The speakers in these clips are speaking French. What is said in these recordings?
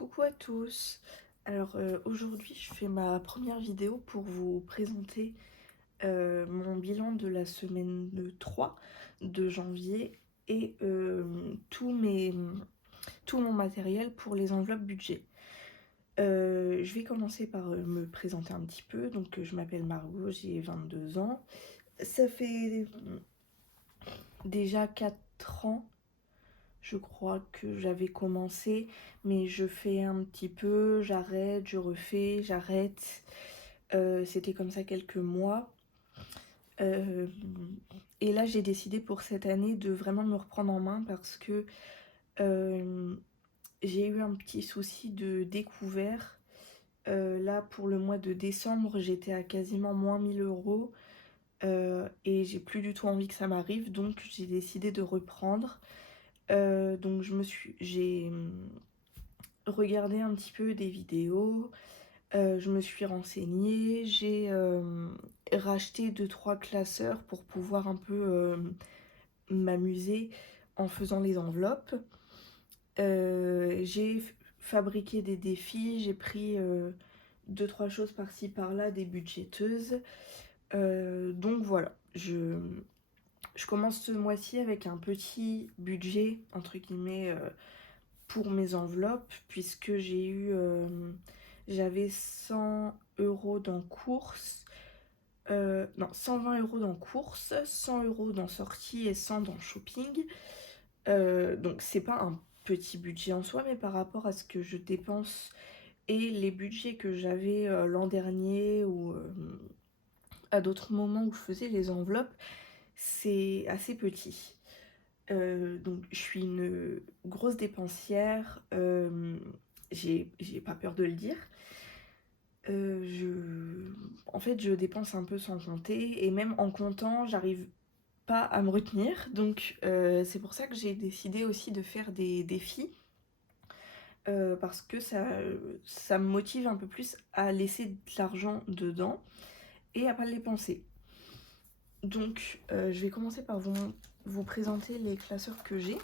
Coucou à tous. Aujourd'hui je fais ma première vidéo pour vous présenter mon bilan de la semaine 3 de janvier et tout mon matériel pour les enveloppes budget. Je vais commencer par me présenter un petit peu. Je m'appelle Margot, j'ai 22 ans. Ça fait déjà 4 ans je crois que j'avais commencé, mais je fais un petit peu, j'arrête, je refais, j'arrête. C'était comme ça quelques mois. Euh, et là, j'ai décidé pour cette année de vraiment me reprendre en main parce que euh, j'ai eu un petit souci de découvert. Là, pour le mois de décembre, j'étais à quasiment moins 1000 € et j'ai plus du tout envie que ça m'arrive, donc j'ai décidé de reprendre. J'ai regardé un petit peu des vidéos, je me suis renseignée, j'ai racheté 2-3 classeurs pour pouvoir un peu m'amuser en faisant les enveloppes. J'ai fabriqué des défis, j'ai pris 2-3 choses par-ci par-là, des budgéteuses. Donc voilà, je commence ce mois-ci avec un petit budget, entre guillemets, pour mes enveloppes, puisque j'avais 100 € dans course, non, 120 € dans course, 100 € dans sortie et 100 dans shopping. Donc c'est pas un petit budget en soi, mais par rapport à ce que je dépense et les budgets que j'avais l'an dernier ou à d'autres moments où je faisais les enveloppes, c'est assez petit. Donc je suis une grosse dépensière, j'ai pas peur de le dire. En fait, je dépense un peu sans compter, et même en comptant, j'arrive pas à me retenir. Donc c'est pour ça que j'ai décidé aussi de faire des défis, parce que ça me motive un peu plus à laisser de l'argent dedans et à pas le dépenser. Donc je vais commencer par vous présenter les classeurs que j'ai.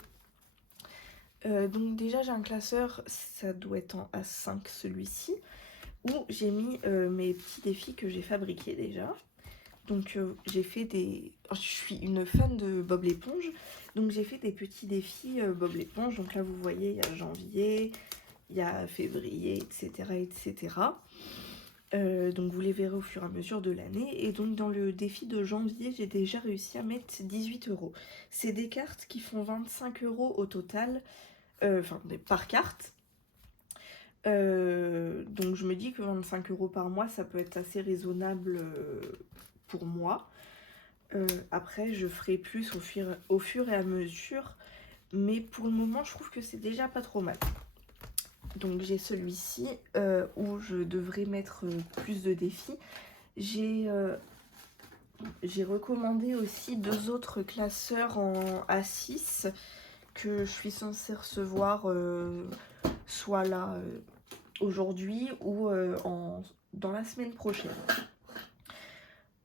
Donc déjà j'ai un classeur, ça doit être en A5 celui-ci, où j'ai mis mes petits défis que j'ai fabriqués déjà. Donc j'ai fait des... Je suis une fan de Bob l'éponge, donc j'ai fait des petits défis Bob l'éponge. Donc là vous voyez, il y a janvier, il y a février, etc. etc. Donc vous les verrez au fur et à mesure de l'année. Et donc dans le défi de janvier, j'ai déjà réussi à mettre 18 €. C'est des cartes qui font 25 € au total, enfin par carte. Donc je me dis que 25 € par mois, ça peut être assez raisonnable pour moi. Après, je ferai plus au fur et à mesure, mais pour le moment, je trouve que c'est déjà pas trop mal. Donc j'ai celui-ci où je devrais mettre plus de défis. J'ai recommandé aussi 2 autres classeurs en A6 que je suis censée recevoir soit là aujourd'hui ou dans la semaine prochaine.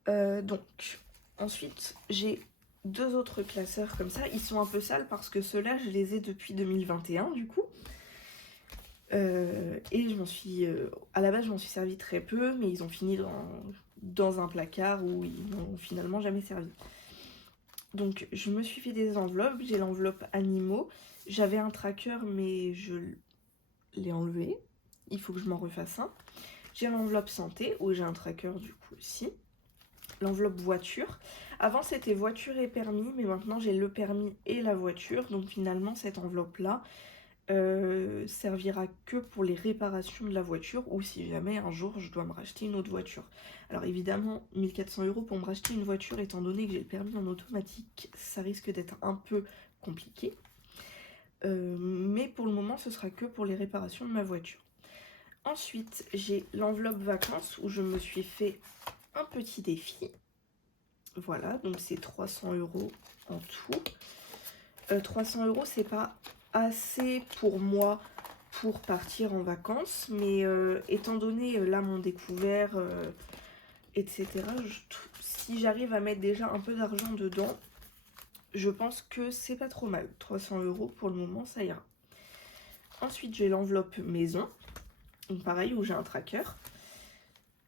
Donc ensuite j'ai 2 autres classeurs comme ça. Ils sont un peu sales parce que ceux-là je les ai depuis 2021 du coup. Et à la base je m'en suis servi très peu, mais ils ont fini dans un placard où ils n'ont finalement jamais servi. Donc je me suis fait des enveloppes. J'ai l'enveloppe animaux. J'avais un tracker mais je l'ai enlevé. Il faut que je m'en refasse un. J'ai l'enveloppe santé où j'ai un tracker du coup aussi. L'enveloppe voiture. Avant c'était voiture et permis, mais maintenant j'ai le permis et la voiture. Donc finalement cette enveloppe là servira que pour les réparations de la voiture, ou si jamais un jour je dois me racheter une autre voiture. Alors évidemment 1400 € pour me racheter une voiture, étant donné que j'ai le permis en automatique, ça risque d'être un peu compliqué. Mais pour le moment ce sera que pour les réparations de ma voiture. Ensuite j'ai l'enveloppe vacances où je me suis fait un petit défi. Voilà, donc c'est 300 € en tout. 300 € c'est pas assez pour moi pour partir en vacances, mais étant donné là mon découvert, etc., si j'arrive à mettre déjà un peu d'argent dedans, je pense que c'est pas trop mal. 300 € pour le moment, ça ira. Ensuite, j'ai l'enveloppe maison, donc pareil, où j'ai un tracker.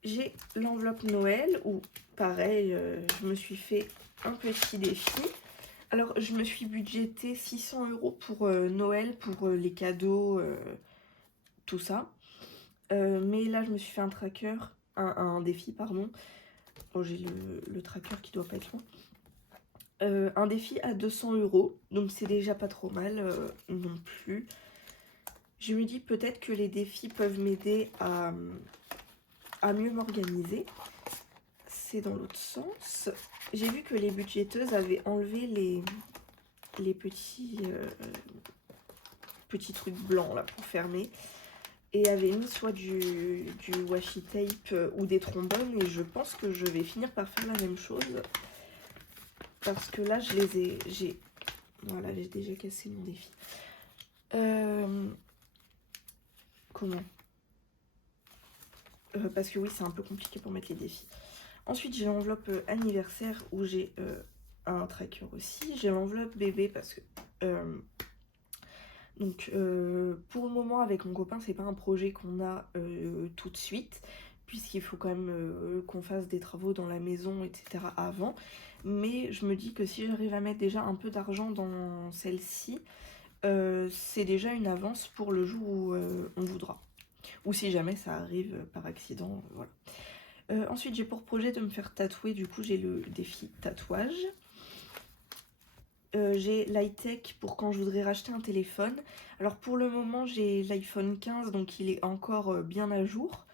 J'ai l'enveloppe Noël, où pareil, je me suis fait un petit défi. Alors, je me suis budgété 600 € pour Noël, pour les cadeaux, tout ça. Mais là, je me suis fait un tracker, un défi, pardon. Oh, j'ai le tracker qui doit pas être loin. Un défi à 200 €, donc c'est déjà pas trop mal non plus. Je me dis peut-être que les défis peuvent m'aider à mieux m'organiser. C'est dans l'autre sens. J'ai vu que les budgéteuses avaient enlevé les petits trucs blancs là pour fermer et avaient mis soit du washi tape ou des trombones, et je pense que je vais finir par faire la même chose parce que là voilà, j'ai déjà cassé mon défi. Comment parce que oui, c'est un peu compliqué pour mettre les défis. Ensuite, j'ai l'enveloppe anniversaire où j'ai un tracker aussi. J'ai l'enveloppe bébé parce que pour le moment avec mon copain, c'est pas un projet qu'on a tout de suite, puisqu'il faut quand même qu'on fasse des travaux dans la maison, etc. avant. Mais je me dis que si j'arrive à mettre déjà un peu d'argent dans celle-ci, c'est déjà une avance pour le jour où on voudra. Ou si jamais ça arrive par accident, voilà. Ensuite, j'ai pour projet de me faire tatouer, du coup j'ai le défi tatouage. J'ai l'iTech pour quand je voudrais racheter un téléphone. Alors pour le moment j'ai l'iPhone 15, donc il est encore bien à jour.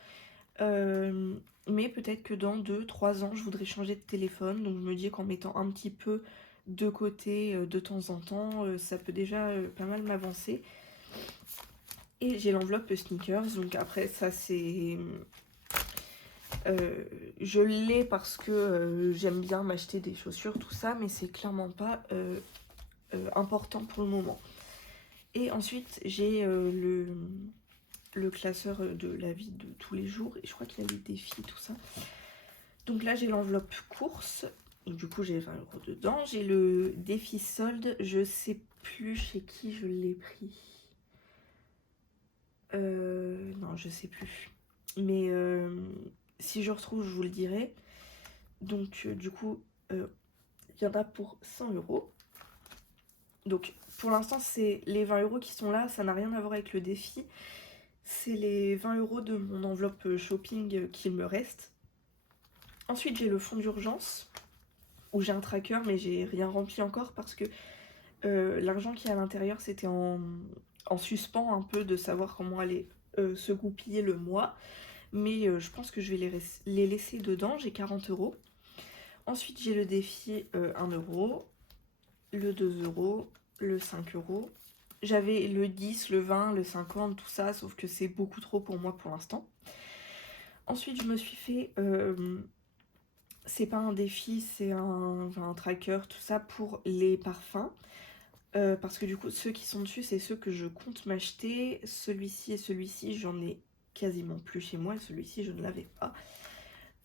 Mais peut-être que dans 2-3 ans je voudrais changer de téléphone, donc je me dis qu'en mettant un petit peu de côté de temps en temps, ça peut déjà pas mal m'avancer. Et j'ai l'enveloppe sneakers, donc après ça c'est... je l'ai parce que j'aime bien m'acheter des chaussures, tout ça, mais c'est clairement pas important pour le moment. Et ensuite j'ai le classeur de la vie de tous les jours, et je crois qu'il y a les défis, tout ça. Donc là j'ai l'enveloppe course, donc du coup j'ai 20 € dedans. J'ai le défi solde, je sais plus chez qui je l'ai pris. Non, je sais plus. Mais si je retrouve, je vous le dirai. Donc du coup, il y en a pour 100 €. Donc pour l'instant, c'est les 20 € qui sont là, ça n'a rien à voir avec le défi. C'est les 20 € de mon enveloppe shopping qu'il me reste. Ensuite, j'ai le fonds d'urgence, où j'ai un tracker, mais j'ai rien rempli encore parce que l'argent qui est à l'intérieur, c'était en suspens un peu de savoir comment allait se goupiller le mois. Mais je pense que je vais les laisser dedans. J'ai 40 €. Ensuite, j'ai le défi 1 €, le 2 €, le 5 €. J'avais le 10, le 20, le 50, tout ça, sauf que c'est beaucoup trop pour moi pour l'instant. Ensuite, je me suis fait... c'est pas un défi, c'est un tracker, tout ça, pour les parfums. Parce que du coup, ceux qui sont dessus, c'est ceux que je compte m'acheter. Celui-ci et celui-ci, j'en ai quasiment plus chez moi. Et celui-ci, je ne l'avais pas.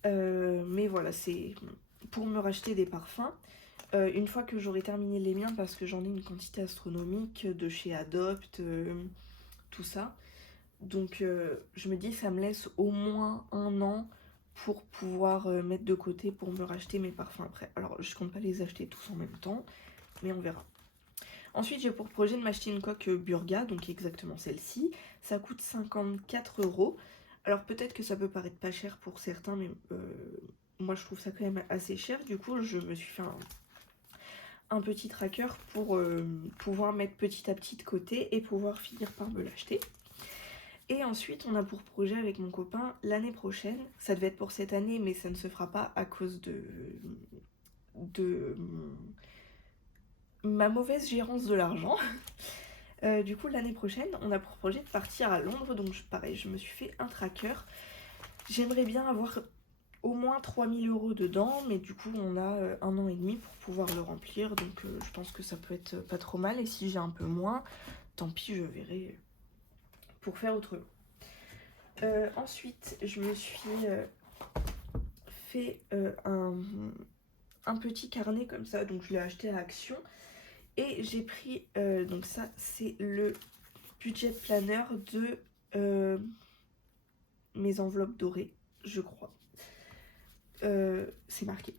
Mais voilà, c'est pour me racheter des parfums. Une fois que j'aurai terminé les miens, parce que j'en ai une quantité astronomique de chez Adopt, tout ça. Donc je me dis, ça me laisse au moins 1 an pour pouvoir mettre de côté pour me racheter mes parfums après. Alors je compte pas les acheter tous en même temps, mais on verra. Ensuite, j'ai pour projet de m'acheter une coque Burga, donc exactement celle-ci. Ça coûte 54 €. Alors peut-être que ça peut paraître pas cher pour certains, mais moi je trouve ça quand même assez cher. Du coup, je me suis fait un petit tracker pour pouvoir mettre petit à petit de côté et pouvoir finir par me l'acheter. Et ensuite, on a pour projet avec mon copain l'année prochaine. Ça devait être pour cette année, mais ça ne se fera pas à cause de ma mauvaise gérance de l'argent. Du coup, l'année prochaine, on a pour projet de partir à Londres. Donc pareil, je me suis fait un tracker. J'aimerais bien avoir au moins 3000 € dedans, mais du coup, on a 1 an et demi pour pouvoir le remplir. Donc je pense que ça peut être pas trop mal. Et si j'ai un peu moins, tant pis, je verrai pour faire autrement. Ensuite, je me suis fait un petit carnet comme ça, donc je l'ai acheté à Action. Et j'ai pris, donc ça c'est le budget planner de mes enveloppes dorées, je crois. C'est marqué.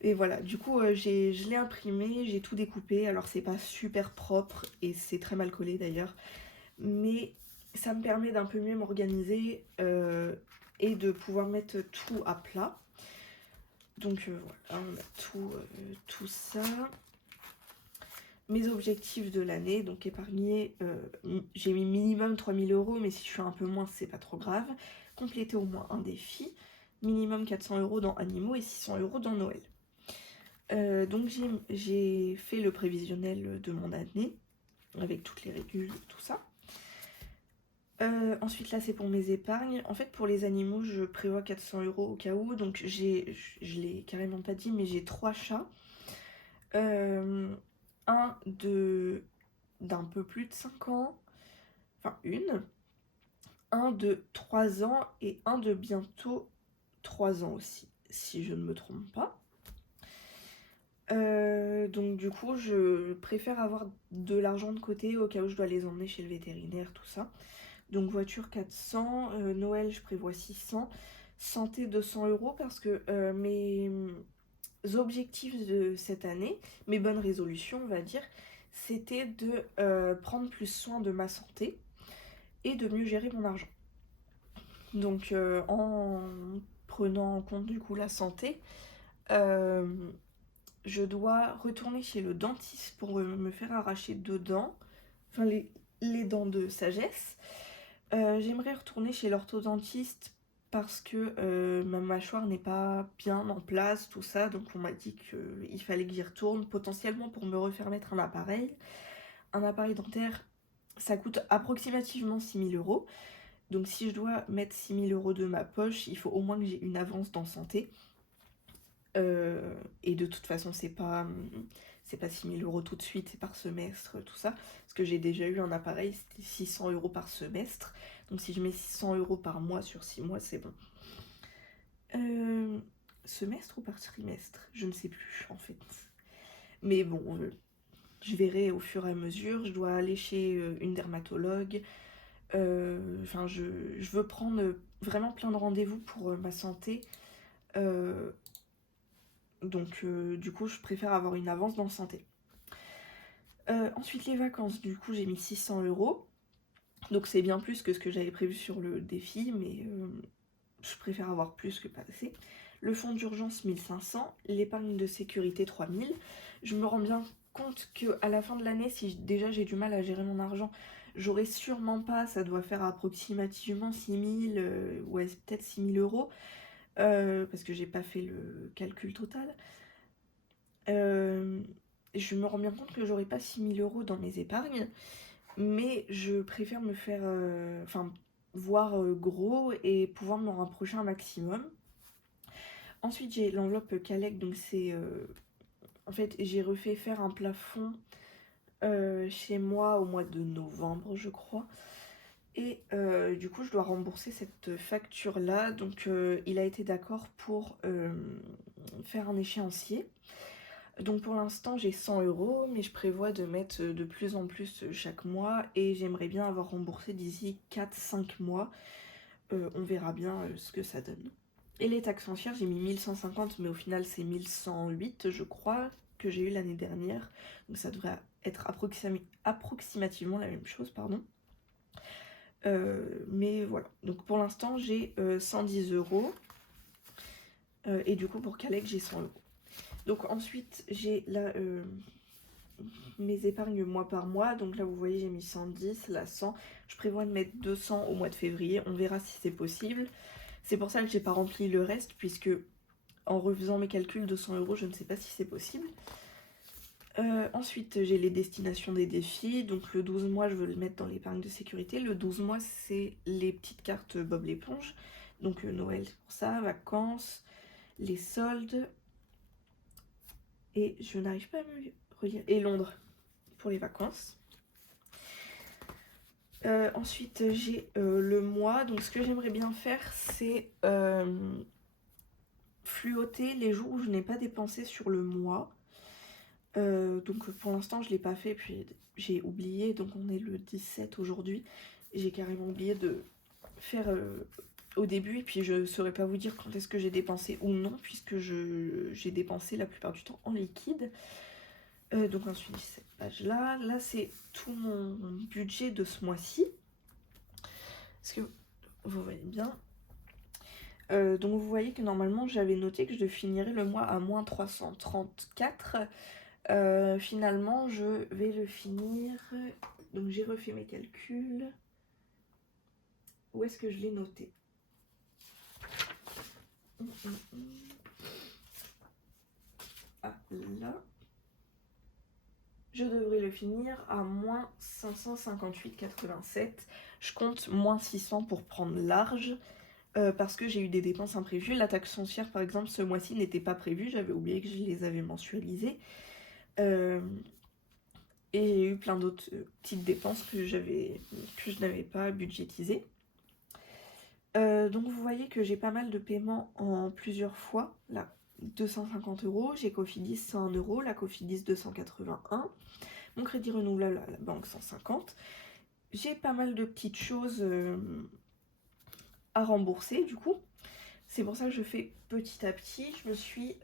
Et voilà, du coup, je l'ai imprimé, j'ai tout découpé. Alors, c'est pas super propre et c'est très mal collé d'ailleurs. Mais ça me permet d'un peu mieux m'organiser et de pouvoir mettre tout à plat. Donc, voilà, on a tout ça. Mes objectifs de l'année, donc épargner, j'ai mis minimum 3000 €, mais si je suis un peu moins, c'est pas trop grave. Compléter au moins un défi, minimum 400 € dans Animaux et 600 € dans Noël. Donc j'ai fait le prévisionnel de mon année, avec toutes les régules, tout ça. Ensuite là c'est pour mes épargnes. En fait pour les animaux je prévois 400 € au cas où, donc je l'ai carrément pas dit, mais j'ai 3 chats. Un d'un peu plus de 5 ans, enfin un de 3 ans et un de bientôt 3 ans aussi, si je ne me trompe pas. Donc du coup je préfère avoir de l'argent de côté au cas où je dois les emmener chez le vétérinaire, tout ça. Donc voiture 400, Noël je prévois 600, santé 200 € parce que mes objectifs de cette année, mes bonnes résolutions on va dire, c'était de prendre plus soin de ma santé et de mieux gérer mon argent. Donc en prenant en compte du coup la santé, je dois retourner chez le dentiste pour me faire arracher 2 dents, enfin les dents de sagesse. J'aimerais retourner chez l'orthodontiste parce que ma mâchoire n'est pas bien en place, tout ça, donc on m'a dit qu'il fallait que j'y retourne, potentiellement pour me refaire mettre un appareil. Un appareil dentaire, ça coûte approximativement 6000 €. Donc si je dois mettre 6000 € de ma poche, il faut au moins que j'ai une avance dans santé. Et de toute façon c'est pas 6000 € tout de suite, c'est par semestre, tout ça. Parce que j'ai déjà eu un appareil, c'était 600 € par semestre. Donc si je mets 600 € par mois sur 6 mois, c'est bon. Semestre ou par trimestre? Je ne sais plus en fait. Mais bon, je verrai au fur et à mesure. Je dois aller chez une dermatologue. Enfin, je veux prendre vraiment plein de rendez-vous pour ma santé. Donc du coup je préfère avoir une avance dans santé. Ensuite les vacances, du coup j'ai mis 600 €. Donc c'est bien plus que ce que j'avais prévu sur le défi, mais je préfère avoir plus que pas assez. Le fonds d'urgence 1500, l'épargne de sécurité 3000. Je me rends bien compte qu'à la fin de l'année, si déjà j'ai du mal à gérer mon argent, j'aurai sûrement pas, ça doit faire approximativement 6000, ouais peut-être 6000 €. Parce que j'ai pas fait le calcul total. Je me rends bien compte que j'aurai pas 6000 € dans mes épargnes, mais je préfère me faire, voir gros et pouvoir m'en rapprocher un maximum. Ensuite j'ai l'enveloppe Calec, donc c'est en fait j'ai refait faire un plafond chez moi au mois de novembre je crois. Et du coup je dois rembourser cette facture là, donc il a été d'accord pour faire un échéancier. Donc pour l'instant j'ai 100 €, mais je prévois de mettre de plus en plus chaque mois et j'aimerais bien avoir remboursé d'ici 4-5 mois. On verra bien ce que ça donne. Et les taxes foncières, j'ai mis 1150, mais au final c'est 1108 je crois que j'ai eu l'année dernière. Donc ça devrait être approximativement la même chose, pardon. Mais voilà, donc pour l'instant j'ai 110 €. Et du coup pour Calec j'ai 100 €. Donc ensuite j'ai là mes épargnes mois par mois. Donc là vous voyez j'ai mis 110, là 100. Je prévois de mettre 200 au mois de février. On verra si c'est possible. C'est pour ça que j'ai pas rempli le reste, puisque en refaisant mes calculs, 200 € je ne sais pas si c'est possible. Ensuite j'ai les destinations des défis. Donc le 12 mois je veux le mettre dans l'épargne de sécurité. Le 12 mois c'est les petites cartes Bob l'éponge. Donc Noël c'est pour ça, vacances, les soldes. Et je n'arrive pas à me relire. Et Londres pour les vacances. Ensuite j'ai le mois. Donc ce que j'aimerais bien faire c'est fluoter les jours où je n'ai pas dépensé sur le mois. Donc pour l'instant je l'ai pas fait, puis j'ai oublié, donc on est le 17 aujourd'hui. J'ai carrément oublié de faire au début, et puis je saurais pas vous dire quand est-ce que j'ai dépensé ou non, puisque j'ai dépensé la plupart du temps en liquide. Donc ensuite cette page là, c'est tout mon budget de ce mois-ci. Est-ce que vous voyez bien? Donc vous voyez que normalement j'avais noté que je finirais le mois à moins 334. Finalement je vais le finir, donc j'ai refait mes calculs. Où est-ce que je l'ai noté? Ah là, je devrais le finir à moins 558,87. Je compte moins 600 pour prendre large, parce que j'ai eu des dépenses imprévues. La taxe foncière par exemple ce mois-ci n'était pas prévue, j'avais oublié que je les avais mensualisées. Et j'ai eu plein d'autres petites dépenses que je n'avais pas budgétisées. Donc vous voyez que j'ai pas mal de paiements en plusieurs fois. Là, 250 €, j'ai Cofidis 100 €, la Cofidis 281, mon crédit renouvelable à la banque 150. J'ai pas mal de petites choses à rembourser du coup. C'est pour ça que je fais petit à petit. Je me suis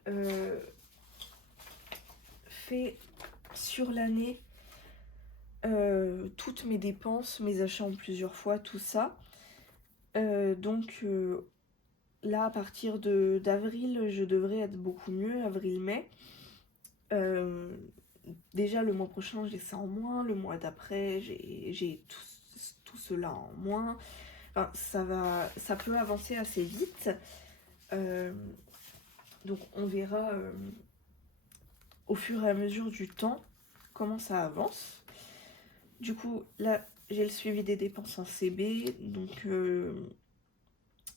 fait sur l'année toutes mes dépenses, mes achats en plusieurs fois, tout ça. Donc là, à partir d'avril, je devrais être beaucoup mieux, avril-mai. Déjà, le mois prochain, j'ai ça en moins. Le mois d'après, j'ai tout cela en moins. Enfin, ça peut avancer assez vite. Donc, on verra au fur et à mesure du temps comment ça avance. Du coup, là, j'ai le suivi des dépenses en CB. Donc,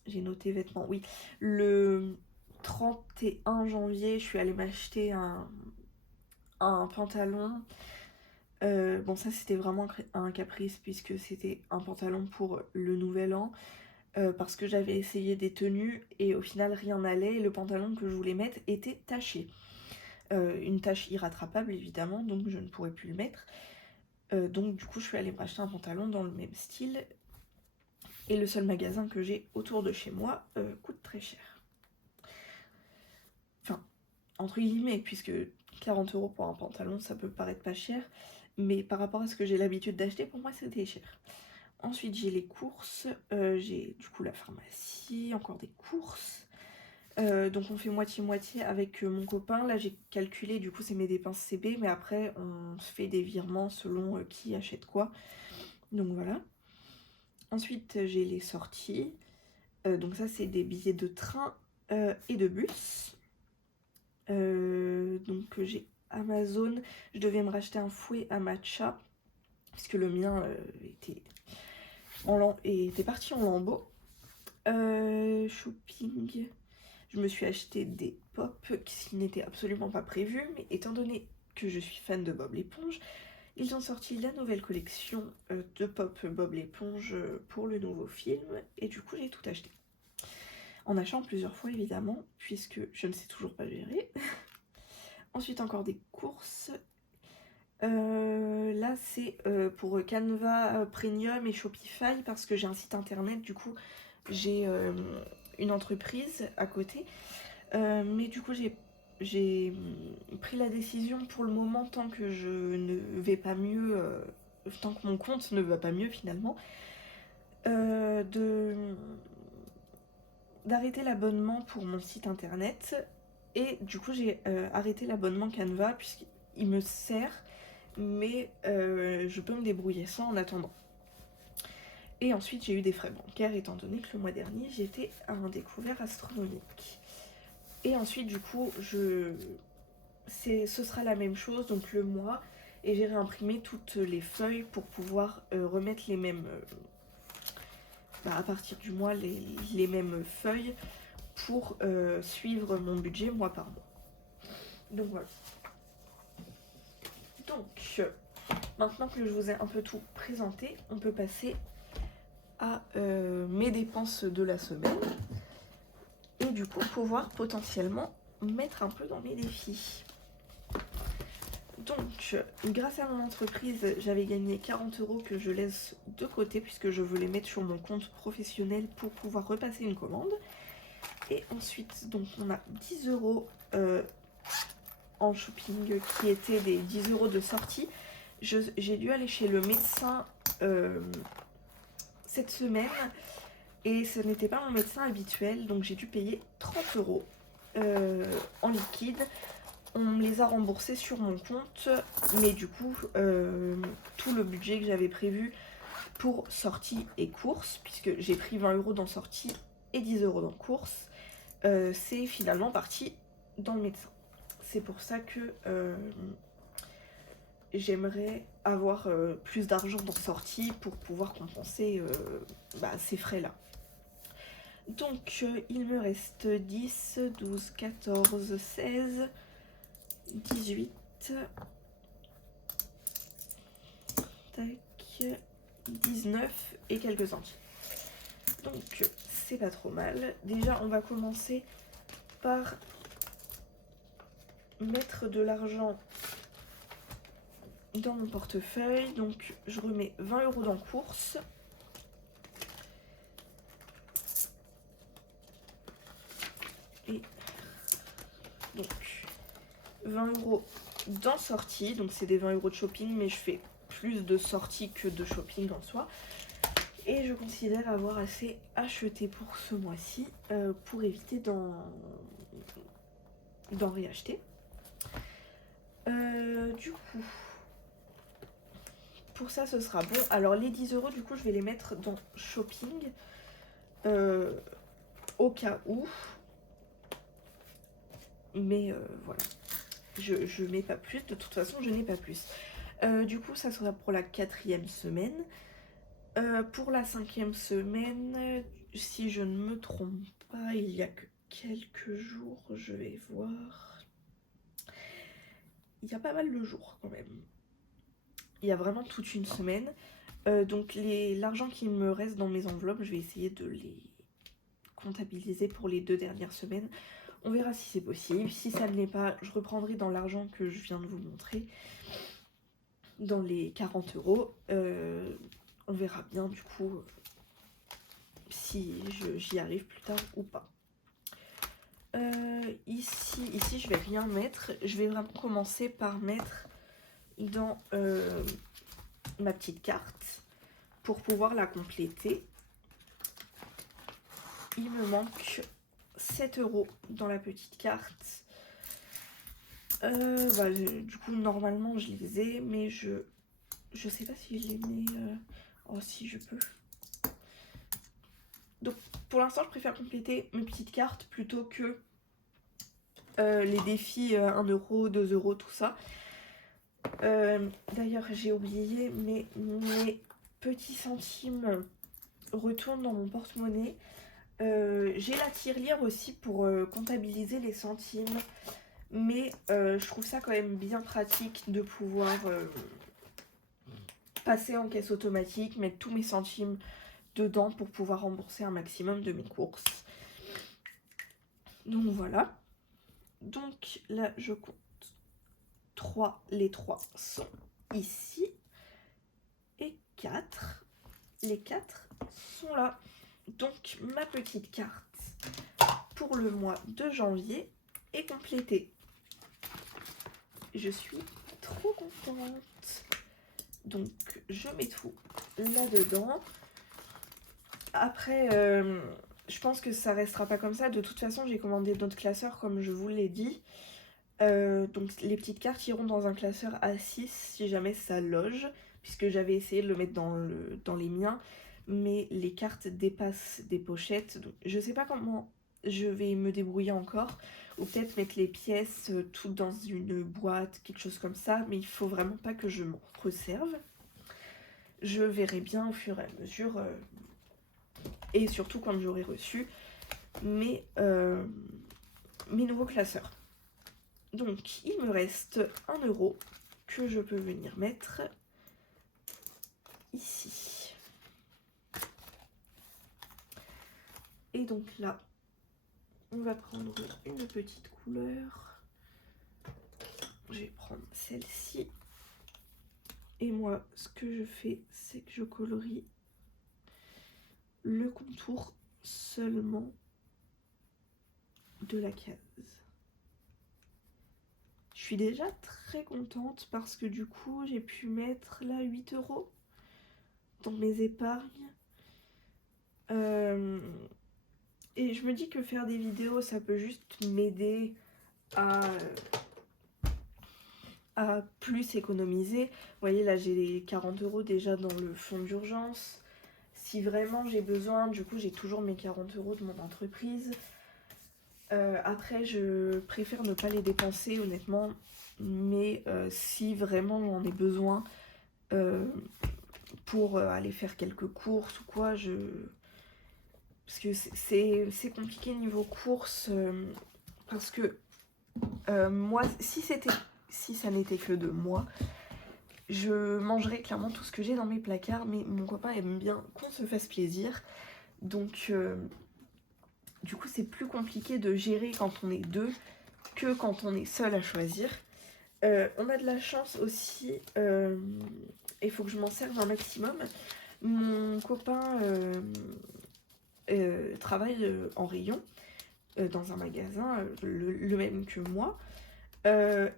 j'ai noté vêtements. Oui, le 31 janvier, je suis allée m'acheter un pantalon. Bon, ça c'était vraiment un caprice puisque c'était un pantalon pour le nouvel an. Parce que j'avais essayé des tenues et au final rien n'allait. Et le pantalon que je voulais mettre était taché. Une tache irrattrapable évidemment, donc je ne pourrais plus le mettre. Donc du coup je suis allée m'acheter un pantalon dans le même style. Et le seul magasin que j'ai autour de chez moi coûte très cher. Enfin, entre guillemets, puisque 40 € pour un pantalon, ça peut paraître pas cher. Mais par rapport à ce que j'ai l'habitude d'acheter, pour moi c'était cher. Ensuite j'ai les courses, j'ai du coup la pharmacie, encore des courses. Donc on fait moitié-moitié avec mon copain. Là j'ai calculé, du coup c'est mes dépenses CB, mais après on se fait des virements selon qui achète quoi. Donc voilà. Ensuite j'ai les sorties. Donc ça c'est des billets de train et de bus. Donc j'ai Amazon. Je devais me racheter un fouet à matcha, puisque le mien était parti en lambeaux. Shopping. Je me suis acheté des pop qui n'étaient absolument pas prévus, mais étant donné que je suis fan de Bob l'éponge, ils ont sorti la nouvelle collection de pop Bob l'éponge pour le nouveau film, et du coup j'ai tout acheté. En achetant plusieurs fois évidemment, puisque je ne sais toujours pas gérer. Ensuite encore des courses. Là c'est pour Canva Premium et Shopify, parce que j'ai un site internet, du coup j'ai une entreprise à côté. Mais du coup j'ai pris la décision pour le moment, tant que je ne vais pas mieux, tant que mon compte ne va pas mieux finalement, d'arrêter l'abonnement pour mon site internet. Et du coup j'ai arrêté l'abonnement Canva puisqu'il me sert, mais je peux me débrouiller sans en attendant. Et ensuite j'ai eu des frais bancaires étant donné que le mois dernier j'étais à un découvert astronomique. Et ensuite du coup ce sera la même chose, donc le mois, et j'ai réimprimé toutes les feuilles pour pouvoir remettre les mêmes à partir du mois les mêmes feuilles pour suivre mon budget mois par mois. Donc voilà. Donc maintenant que je vous ai un peu tout présenté, on peut passer à mes dépenses de la semaine et du coup pouvoir potentiellement mettre un peu dans mes défis. Donc, grâce à mon entreprise, j'avais gagné 40 € que je laisse de côté puisque je veux les mettre sur mon compte professionnel pour pouvoir repasser une commande. Et ensuite, donc on a 10 € en shopping qui étaient des 10 € de sortie. J'ai dû aller chez le médecin cette semaine et ce n'était pas mon médecin habituel, donc j'ai dû payer 30 € en liquide. On me les a remboursés sur mon compte, mais du coup, tout le budget que j'avais prévu pour sortie et courses, puisque j'ai pris 20 € dans sortie et 10 € dans courses, c'est finalement parti dans le médecin. C'est pour ça que j'aimerais avoir plus d'argent dans sortie pour pouvoir compenser ces frais-là. Donc, il me reste 10, 12, 14, 16, 18, tac, 19 et quelques centimes. Donc, c'est pas trop mal. Déjà, on va commencer par mettre de l'argent dans mon portefeuille. Donc, je remets 20 € dans courses. Et donc, 20 € dans sortie. Donc, c'est des 20 € de shopping, mais je fais plus de sorties que de shopping en soi. Et je considère avoir assez acheté pour ce mois-ci pour éviter d'en réacheter. Du coup, pour ça, ce sera bon. Alors, les 10 € du coup, je vais les mettre dans shopping au cas où. Mais voilà, je mets pas plus. De toute façon, je n'ai pas plus. Du coup, ça sera pour la 4e semaine. Pour la 5e semaine, si je ne me trompe pas, il y a que quelques jours, je vais voir. Il y a pas mal de jours quand même. Il y a vraiment toute une semaine. Donc l'argent qui me reste dans mes enveloppes, je vais essayer de les comptabiliser pour les 2 dernières semaines. On verra si c'est possible. Si ça ne l'est pas, je reprendrai dans l'argent que je viens de vous montrer, dans les 40 €. On verra bien du coup si j'y arrive plus tard ou pas. Ici, je vais rien mettre. Je vais vraiment commencer par mettre dans ma petite carte pour pouvoir la compléter. Il me manque 7 € dans la petite carte. Du coup, normalement, je les ai, mais je sais pas si je les mets... Oh, si, je peux. Donc, pour l'instant, je préfère compléter mes petites cartes plutôt que les défis 1 €, 2 €, tout ça. D'ailleurs, j'ai oublié, mais mes petits centimes retournent dans mon porte-monnaie. J'ai la tirelire aussi pour comptabiliser les centimes, mais je trouve ça quand même bien pratique de pouvoir passer en caisse automatique, mettre tous mes centimes dedans pour pouvoir rembourser un maximum de mes courses. Donc voilà. Donc là, je compte 3. Les 3 sont ici. Et 4. Les 4 sont là. Donc ma petite carte pour le mois de janvier est complétée. Je suis trop contente. Donc je mets tout là-dedans. Après, je pense que ça restera pas comme ça. De toute façon, j'ai commandé d'autres classeurs comme je vous l'ai dit. Donc les petites cartes iront dans un classeur A6 si jamais ça loge, puisque j'avais essayé de le mettre dans les miens, mais les cartes dépassent des pochettes. Donc je sais pas comment je vais me débrouiller encore, ou peut-être mettre les pièces toutes dans une boîte, quelque chose comme ça, mais il faut vraiment pas que je m'en resserve. Je verrai bien au fur et à mesure, et surtout quand j'aurai reçu mes nouveaux classeurs. Donc, il me reste 1 € que je peux venir mettre ici. Et donc là, on va prendre une petite couleur. je vais prendre celle-ci. Et moi, ce que je fais, c'est que je colorie le contour seulement de la case. Je suis déjà très contente parce que du coup, j'ai pu mettre là 8 € dans mes épargnes. Et je me dis que faire des vidéos, ça peut juste m'aider à plus économiser. Vous voyez, là, j'ai les 40 € déjà dans le fonds d'urgence. Si vraiment j'ai besoin, du coup, j'ai toujours mes 40 € de mon entreprise. Après, je préfère ne pas les dépenser, honnêtement. Mais si vraiment j'en ai besoin pour aller faire quelques courses ou quoi, parce que c'est compliqué niveau courses. Parce que moi, si ça n'était que de moi, je mangerais clairement tout ce que j'ai dans mes placards, mais mon copain aime bien qu'on se fasse plaisir. Donc, du coup, c'est plus compliqué de gérer quand on est deux que quand on est seul à choisir. On a de la chance aussi, il faut que je m'en serve un maximum. Mon copain travaille en rayon dans un magasin, le même que moi.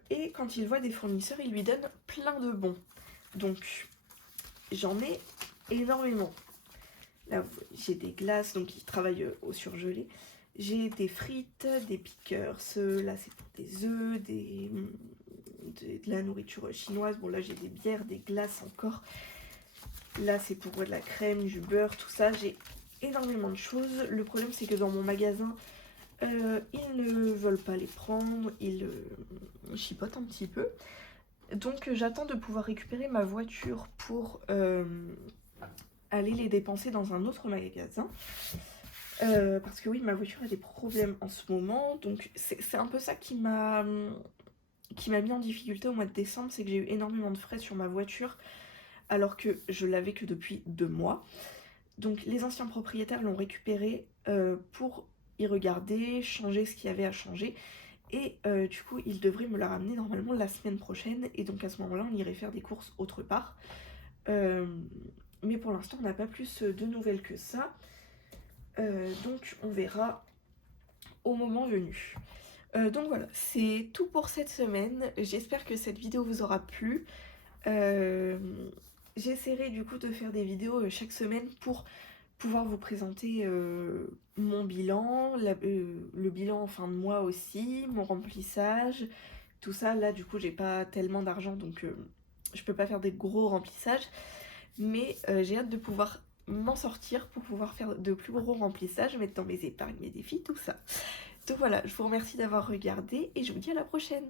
Et quand il voit des fournisseurs, il lui donne plein de bons. Donc, j'en ai énormément. Là, j'ai des glaces, donc il travaille au surgelé. J'ai des frites, des pickers, là c'est pour des œufs, de la nourriture chinoise. Bon là j'ai des bières, des glaces encore. Là c'est pour de la crème, du beurre, tout ça. J'ai énormément de choses. Le problème c'est que dans mon magasin, ils ne veulent pas les prendre, ils chipotent un petit peu. Donc j'attends de pouvoir récupérer ma voiture pour aller les dépenser dans un autre magasin. Parce que oui, ma voiture a des problèmes en ce moment. Donc c'est un peu ça qui m'a mis en difficulté au mois de décembre. C'est que j'ai eu énormément de frais sur ma voiture alors que je l'avais que depuis 2 mois. Donc les anciens propriétaires l'ont récupérée pour y regarder, changer ce qu'il y avait à changer. Et du coup, ils devraient me la ramener normalement la semaine prochaine. Et donc à ce moment-là, on irait faire des courses autre part. Mais pour l'instant, on n'a pas plus de nouvelles que ça. Donc on verra au moment venu. Donc voilà, c'est tout pour cette semaine. J'espère que cette vidéo vous aura plu. J'essaierai du coup de faire des vidéos chaque semaine pour pouvoir vous présenter mon bilan, le bilan en fin de mois aussi, mon remplissage, tout ça. Là du coup j'ai pas tellement d'argent donc je peux pas faire des gros remplissages, mais j'ai hâte de pouvoir m'en sortir pour pouvoir faire de plus gros remplissages, mettre dans mes épargnes, mes défis, tout ça. Donc voilà, je vous remercie d'avoir regardé et je vous dis à la prochaine.